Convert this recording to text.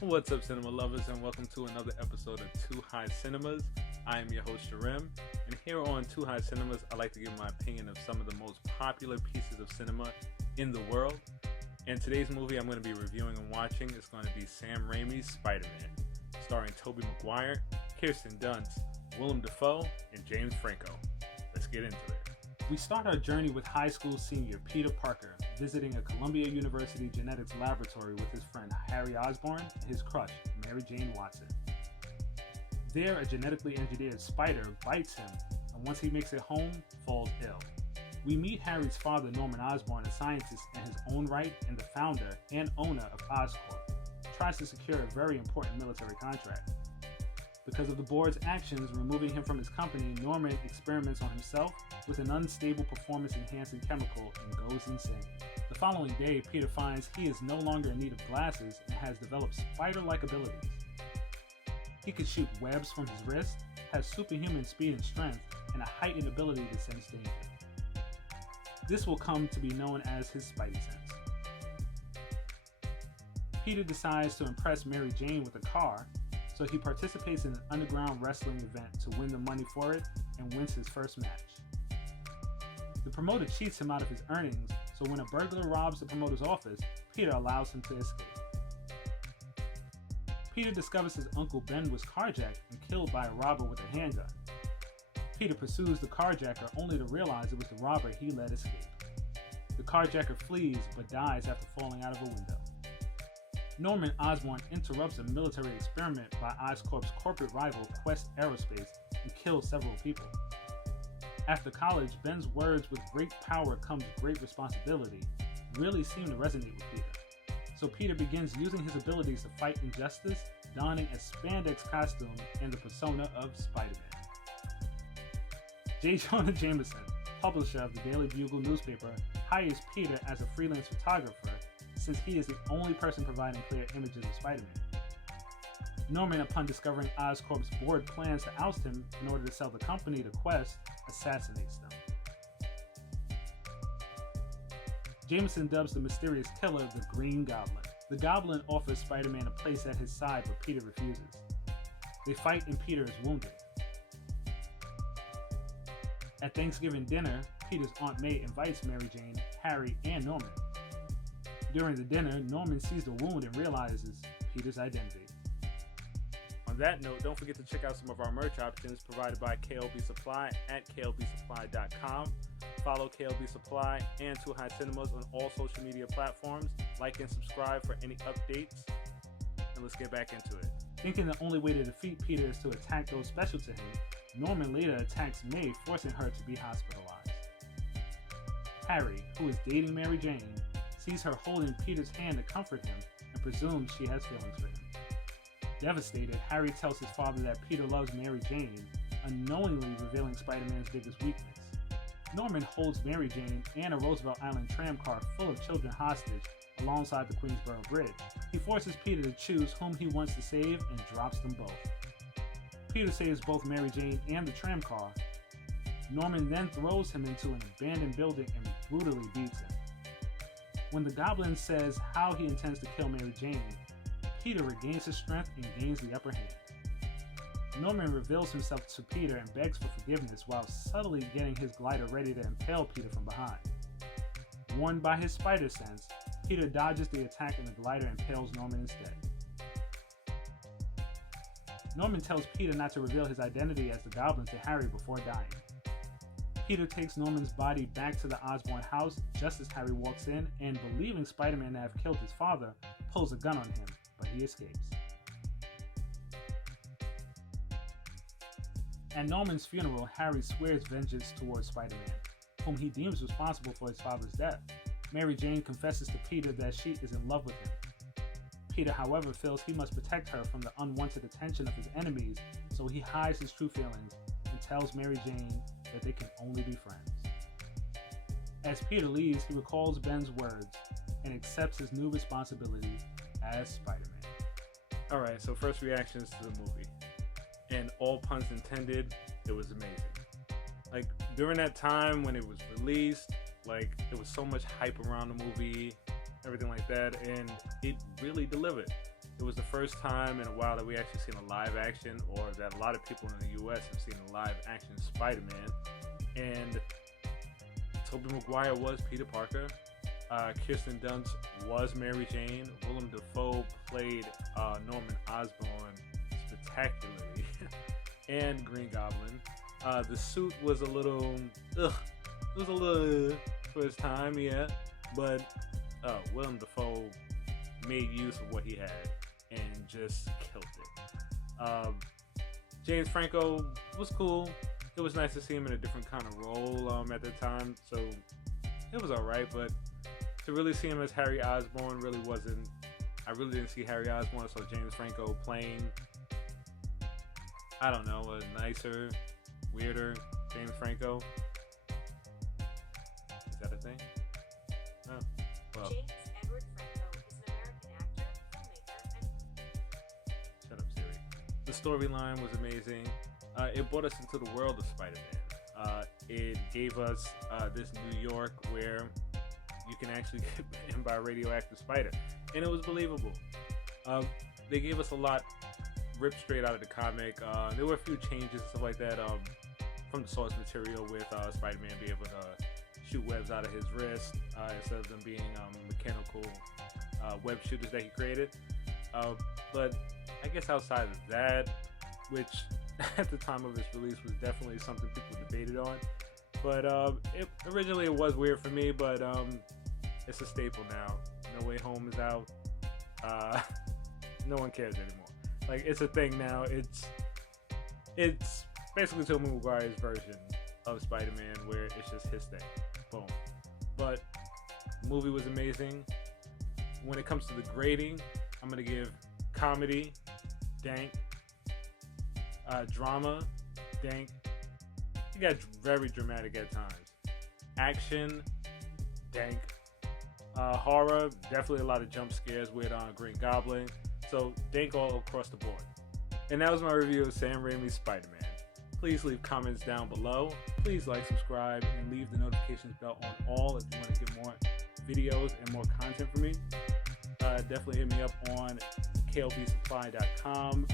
What's up, cinema lovers, and welcome to another episode of Too High Cinemas. I am your host, Shrim, and here on Too High Cinemas, I like to give my opinion of some of the most popular pieces of cinema in the world. And today's movie I'm going to be reviewing and watching is going to be Sam Raimi's Spider-Man, starring Tobey Maguire, Kirsten Dunst, Willem Dafoe, and James Franco. Let's get into it. We start our journey with high school senior Peter Parker visiting a Columbia University genetics laboratory with his friend Harry Osborn and his crush, Mary Jane Watson. There, a genetically engineered spider bites him, and once he makes it home, falls ill. We meet Harry's father, Norman Osborn, a scientist in his own right and the founder and owner of Oscorp, tries to secure a very important military contract. Because of the board's actions removing him from his company, Norman experiments on himself with an unstable performance-enhancing chemical and goes insane. The following day, Peter finds he is no longer in need of glasses and has developed spider-like abilities. He can shoot webs from his wrist, has superhuman speed and strength, and a heightened ability to sense danger. This will come to be known as his Spidey sense. Peter decides to impress Mary Jane with a car, so he participates in an underground wrestling event to win the money for it and wins his first match. The promoter cheats him out of his earnings, so when a burglar robs the promoter's office, Peter allows him to escape. Peter discovers his uncle Ben was carjacked and killed by a robber with a handgun. Peter pursues the carjacker only to realize it was the robber he let escape. The carjacker flees but dies after falling out of a window. Norman Osborn interrupts a military experiment by Oscorp's corporate rival Quest Aerospace and kills several people. After college, Ben's words "with great power comes great responsibility" really seem to resonate with Peter. So Peter begins using his abilities to fight injustice, donning a spandex costume and the persona of Spider-Man. J. Jonah Jameson, publisher of the Daily Bugle newspaper, hires Peter as a freelance photographer since he is the only person providing clear images of Spider-Man. Norman, upon discovering Oscorp's board plans to oust him in order to sell the company to Quest, assassinates them. Jameson dubs the mysterious killer the Green Goblin. The Goblin offers Spider-Man a place at his side, but Peter refuses. They fight and Peter is wounded. At Thanksgiving dinner, Peter's Aunt May invites Mary Jane, Harry, and Norman. During the dinner, Norman sees the wound and realizes Peter's identity. On that note, don't forget to check out some of our merch options provided by KLB Supply at klbsupply.com. Follow KLB Supply and Too High Cinemas on all social media platforms. Like and subscribe for any updates. And let's get back into it. Thinking the only way to defeat Peter is to attack those special to him, Norman later attacks May, forcing her to be hospitalized. Harry, who is dating Mary Jane, sees her holding Peter's hand to comfort him and presumes she has feelings for him. Devastated, Harry tells his father that Peter loves Mary Jane, unknowingly revealing Spider-Man's biggest weakness. Norman holds Mary Jane and a Roosevelt Island tram car full of children hostage alongside the Queensboro Bridge. He forces Peter to choose whom he wants to save and drops them both. Peter saves both Mary Jane and the tram car. Norman then throws him into an abandoned building and brutally beats him. When the Goblin says how he intends to kill Mary Jane, Peter regains his strength and gains the upper hand. Norman reveals himself to Peter and begs for forgiveness while subtly getting his glider ready to impale Peter from behind. Warned by his spider sense, Peter dodges the attack and the glider impales Norman instead. Norman tells Peter not to reveal his identity as the Goblin to Harry before dying. Peter takes Norman's body back to the Osborn house just as Harry walks in and, believing Spider-Man to have killed his father, pulls a gun on him, but he escapes. At Norman's funeral, Harry swears vengeance towards Spider-Man, whom he deems responsible for his father's death. Mary Jane confesses to Peter that she is in love with him. Peter, however, feels he must protect her from the unwanted attention of his enemies, so he hides his true feelings and tells Mary Jane that they can only be friends. As Peter leaves, he recalls Ben's words and accepts his new responsibilities as Spider-Man. Alright, so first reactions to the movie. And all puns intended, it was amazing. Like, during that time when it was released, like, there was so much hype around the movie, everything like that, and it really delivered. It was the first time in a while that we actually seen a live action, or that a lot of people in the US have seen a live action Spider-Man. And Tobey Maguire was Peter Parker. Kirsten Dunst was Mary Jane. Willem Dafoe played Norman Osborn spectacularly, and Green Goblin. The suit was a little, it was a little for his time, yeah, but Willem Dafoe made use of what he had and just killed it. James Franco was cool. It was nice to see him in a different kind of role at the time, so it was alright, but to really see him as Harry Osborn really wasn't. I really didn't see Harry Osborn, so James Franco playing, I don't know, a nicer, weirder James Franco. Is that a thing? Oh, well. James Edward Franco is an American actor, filmmaker, and... Shut up, Siri. The storyline was amazing. It brought us into the world of Spider-Man. It gave us this New York where you can actually get bitten by a radioactive spider, and it was believable. They gave us a lot ripped straight out of the comic. There were a few changes and stuff like that from the source material, with Spider-Man being able to shoot webs out of his wrist instead of them being mechanical web shooters that he created. But I guess outside of that, which at the time of its release was definitely something people debated on, but originally it was weird for me, but it's a staple now. No Way Home is out. No one cares anymore. Like, it's a thing now. It's basically Tobey Maguire's version of Spider-Man, where it's just his thing. Boom. But the movie was amazing. When it comes to the grading, I'm gonna give comedy, dank, drama, dank. It got very dramatic at times. Action, dank. Horror, definitely a lot of jump scares with Green Goblin. So dank all across the board. And that was my review of Sam Raimi's Spider-Man. Please leave comments down below. Please like, subscribe, and leave the notifications bell on all if you want to get more videos and more content from me. Definitely hit me up on klbsupply.com